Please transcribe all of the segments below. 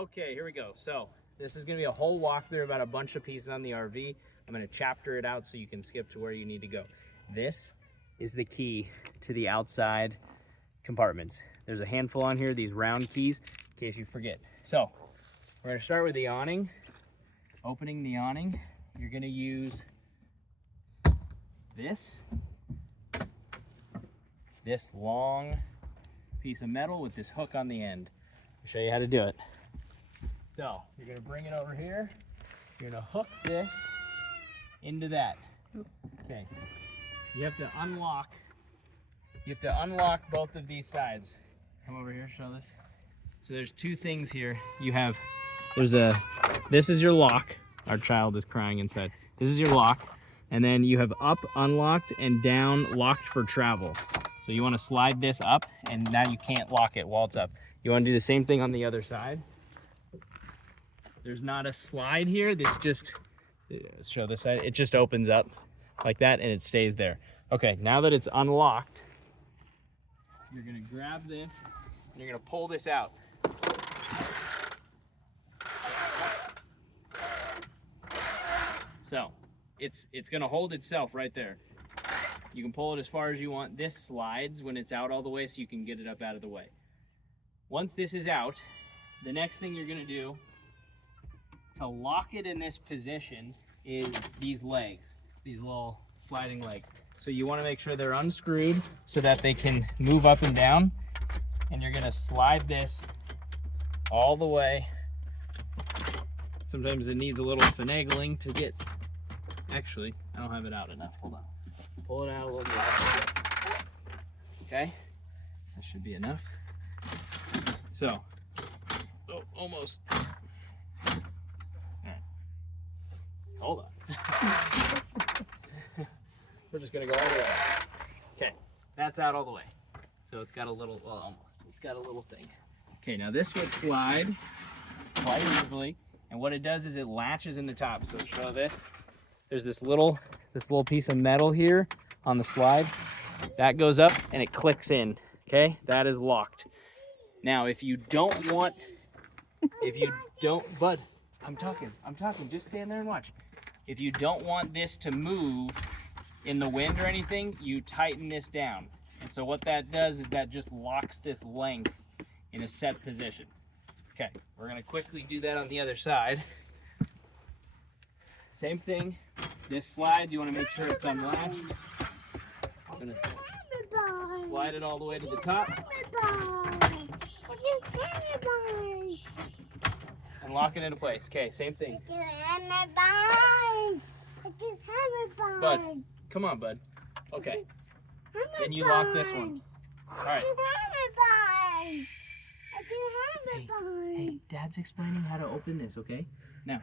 Okay, here we go. So this is gonna be a whole walkthrough about a bunch of pieces on the RV. I'm gonna chapter it out so you can skip to where you need to go. This is the key to the outside compartments. There's a handful on here, these round keys, in case you forget. So we're gonna start with the awning. Opening the awning, you're gonna use this long piece of metal with this hook on the end. I'll show you how to do it. So you're gonna bring it over here. You're gonna hook this into that. Okay. You have to unlock both of these sides. Come over here, show this. So there's two things here. This is your lock. Our child is crying inside. This is your lock. And then you have up unlocked and down locked for travel. So you want to slide this up, and now you can't lock it while it's up. You want to do the same thing on the other side. There's not a slide here. This just, show this side. It just opens up like that and it stays there. Okay, now that it's unlocked, you're gonna grab this and you're gonna pull this out. So it's gonna hold itself right there. You can pull it as far as you want. This slides when it's out all the way so you can get it up out of the way. Once this is out, the next thing you're gonna do to lock it in this position is these legs, these little sliding legs. So you wanna make sure they're unscrewed so that they can move up and down. And you're gonna slide this all the way. Sometimes it needs a little finagling to get, actually, I don't have it out enough, hold on. Pull it out a little bit. Okay, that should be enough. So, oh, almost. All right. Hold on. We're just gonna go all the way out. Okay, that's out all the way. So it's got a little, well, almost. It's got a little thing. Okay, now this would slide quite easily, and what it does is it latches in the top. So show this. There's this little piece of metal here on the slide. That goes up and it clicks in. Okay, that is locked. Now, if you don't, bud, I'm talking, just stand there and watch. If you don't want this to move in the wind or anything, you tighten this down. And so what that does is that just locks this length in a set position. Okay, we're gonna quickly do that on the other side. Same thing, this slide, you wanna make sure it's unlatched. I'm gonna slide it all the way to the top. And lock it into place. Okay, same thing. Bud, come on, bud. Okay. Then you lock this one. All right. Hey, Dad's explaining how to open this, okay? Now,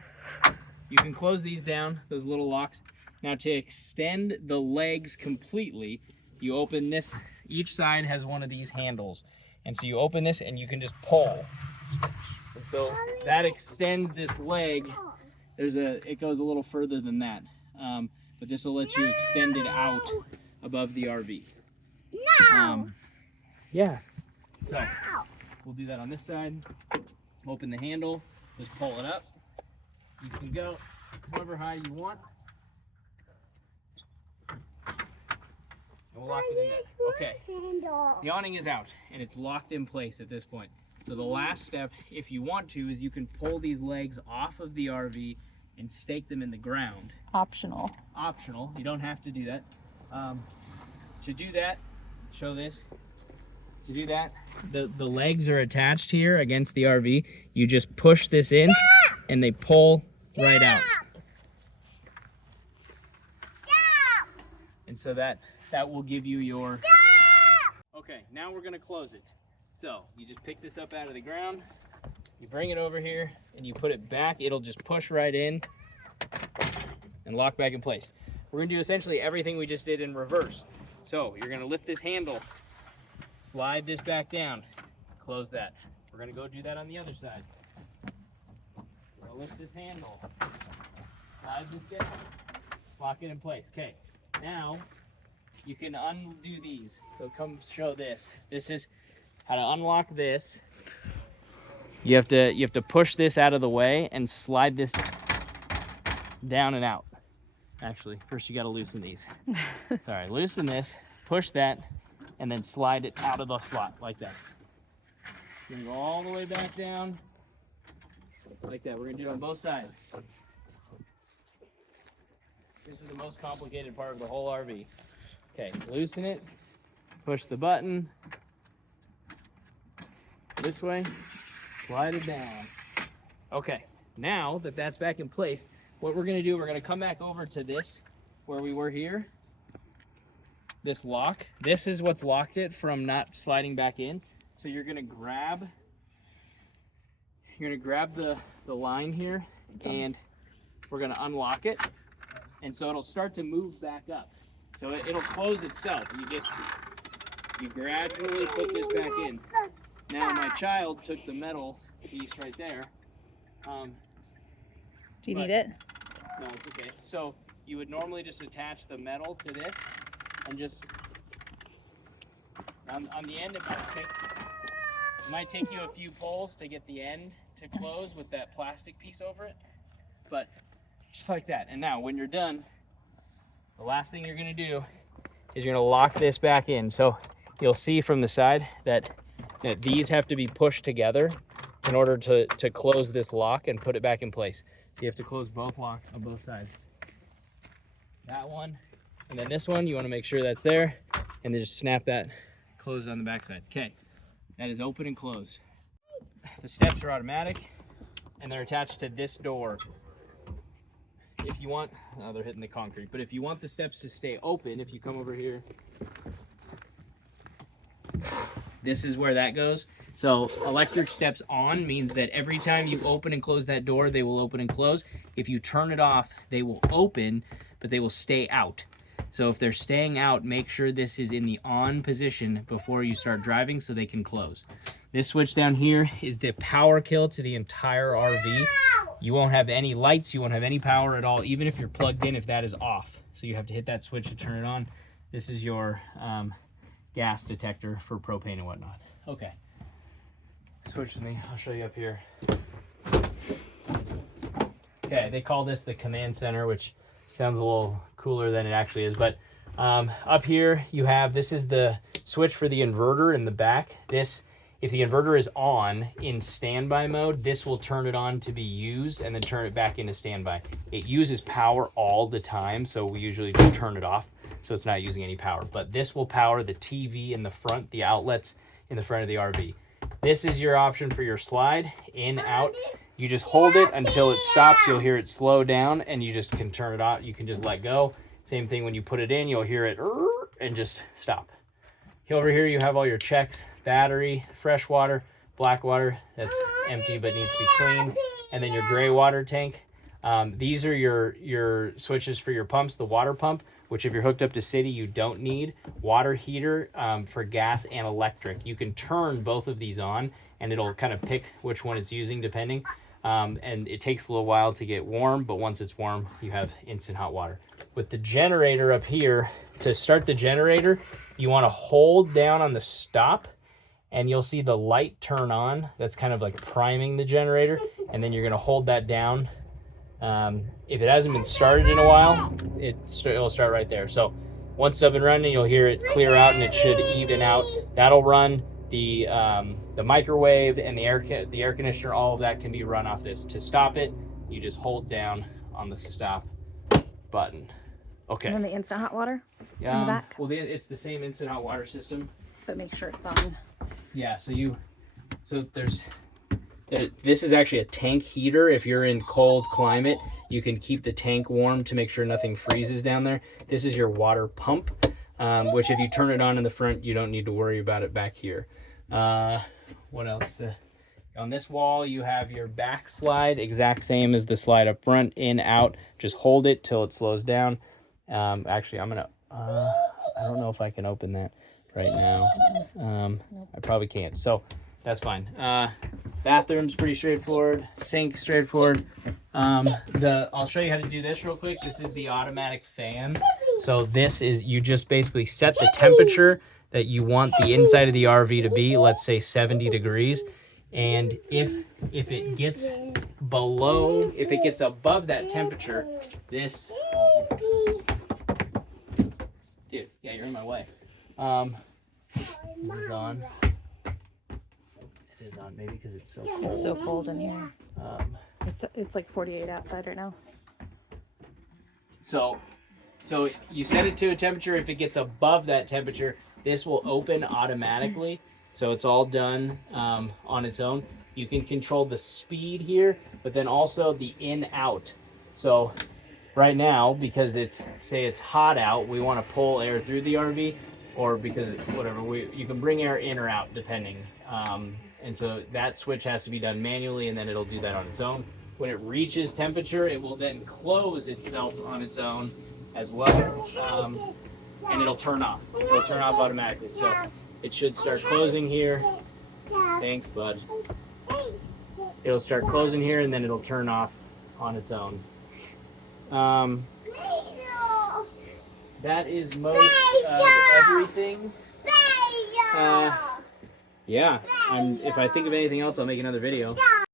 you can close these down, those little locks. Now, to extend the legs completely, you open this. Each side has one of these handles. And so you open this and you can just pull. And so that extends this leg. It goes a little further than that. But this will let you extend it out above the RV. No! Yeah. So we'll do that on this side. Open the handle, just pull it up. You can go however high you want. And we'll lock it in there. Okay. The awning is out and it's locked in place at this point. So the last step, if you want to, is you can pull these legs off of the RV and stake them in the ground. Optional. Optional. You don't have to do that. To do that, show this. To do that, the legs are attached here against the RV. You just push this in and they pull right out. Stop! And so that will give you your... Okay, now we're gonna close it. So you just pick this up out of the ground, you bring it over here and you put it back. It'll just push right in and lock back in place. We're gonna do essentially everything we just did in reverse. So you're gonna lift this handle, slide this back down, close that. We're gonna go do that on the other side. We're gonna lift this handle, slide this down, lock it in place. Okay, now you can undo these. So come show this. This is how to unlock this. You have to push this out of the way and slide this down and out. Actually, first you got to loosen these. Sorry, loosen this, push that, and then slide it out of the slot like that. You're gonna go all the way back down like that. We're gonna do it on both sides. This is the most complicated part of the whole RV. Okay, loosen it, push the button this way, slide it down. Okay, now that that's back in place, what we're gonna do, we're gonna come back over to this, where we were here. This lock, this is what's locked it from not sliding back in. So you're gonna grab the line here, and we're gonna unlock it. And so it'll start to move back up. So it'll close itself. You gradually put this back in. Now my child took the metal piece right there. Do you need it? No, it's okay. So you would normally just attach the metal to this and just, on the end, it might take you a few pulls to get the end to close with that plastic piece over it. But just like that. And now when you're done, the last thing you're gonna do is you're gonna lock this back in. So you'll see from the side that these have to be pushed together in order to close this lock and put it back in place. So you have to close both locks on both sides. That one, and then this one, you wanna make sure that's there, and then just snap that closed on the backside. Okay, that is open and closed. The steps are automatic, and they're attached to this door. If you want, oh, they're hitting the concrete, but if you want the steps to stay open, if you come over here, this is where that goes. So electric steps on means that every time you open and close that door, they will open and close. If you turn it off, they will open, but they will stay out. So if they're staying out, make sure this is in the on position before you start driving so they can close. This switch down here is the power kill to the entire RV. You won't have any lights, you won't have any power at all, even if you're plugged in, if that is off. So you have to hit that switch to turn it on. This is your gas detector for propane and whatnot. Okay, switch with me, I'll show you up here. Okay, they call this the command center, which sounds a little cooler than it actually is, but up here you have, this is the switch for the inverter in the back. This, if the inverter is on in standby mode, this will turn it on to be used and then turn it back into standby. It uses power all the time, so we usually just turn it off so it's not using any power. But this will power the TV in the front, the outlets in the front of the RV. This is your option for your slide, in, out. You just hold it until it stops. You'll hear it slow down and you just can turn it off. You can just let go. Same thing when you put it in, you'll hear it and just stop. Over here you have all your checks: battery, fresh water, black water that's empty but needs to be cleaned, and then your gray water tank. These are your switches for your pumps: the water pump, which if you're hooked up to city you don't need, water heater for gas and electric. You can turn both of these on and it'll kind of pick which one it's using depending, and it takes a little while to get warm, but once it's warm you have instant hot water. With the generator up here, to start the generator you want to hold down on the stop and you'll see the light turn on. That's kind of like priming the generator, and then you're going to hold that down. If it hasn't been started in a while, it'll start right there. So once it's up and running, you'll hear it clear out and it should even out. That'll run the microwave and the air conditioner. All of that can be run off this. To stop it, you just hold down on the stop button. Okay. And then the instant hot water in the back? Well, it's the same instant hot water system. But make sure it's on. Yeah, this is actually a tank heater. If you're in cold climate, you can keep the tank warm to make sure nothing freezes down there. This is your water pump, which if you turn it on in the front, you don't need to worry about it back here. What else? On this wall, you have your back slide, exact same as the slide up front, in, out. Just hold it till it slows down. Actually, I'm gonna, I don't know if I can open that right now. I probably can't, so that's fine. Bathroom's pretty straightforward. Sink, straightforward. I'll show you how to do this real quick. This is the automatic fan. So this is, you just basically set the temperature that you want the inside of the RV to be, let's say 70 degrees. And if it gets below, if it gets above that temperature, this, dude, yeah, you're in my way. This is on. It is on, maybe because it's so cold. It's so cold in here. It's like 48 outside right now. So you set it to a temperature. If it gets above that temperature, this will open automatically. So it's all done on its own. You can control the speed here, but then also the in-out. So right now, because it's hot out, we want to pull air through the RV, or because whatever, you can bring air in or out depending. And so that switch has to be done manually, and then it'll do that on its own. When it reaches temperature, it will then close itself on its own as well, and it'll turn off. It'll turn off automatically. So it should start closing here. Thanks, bud. It'll start closing here, and then it'll turn off on its own. That is most of everything. Yeah, if I think of anything else, I'll make another video.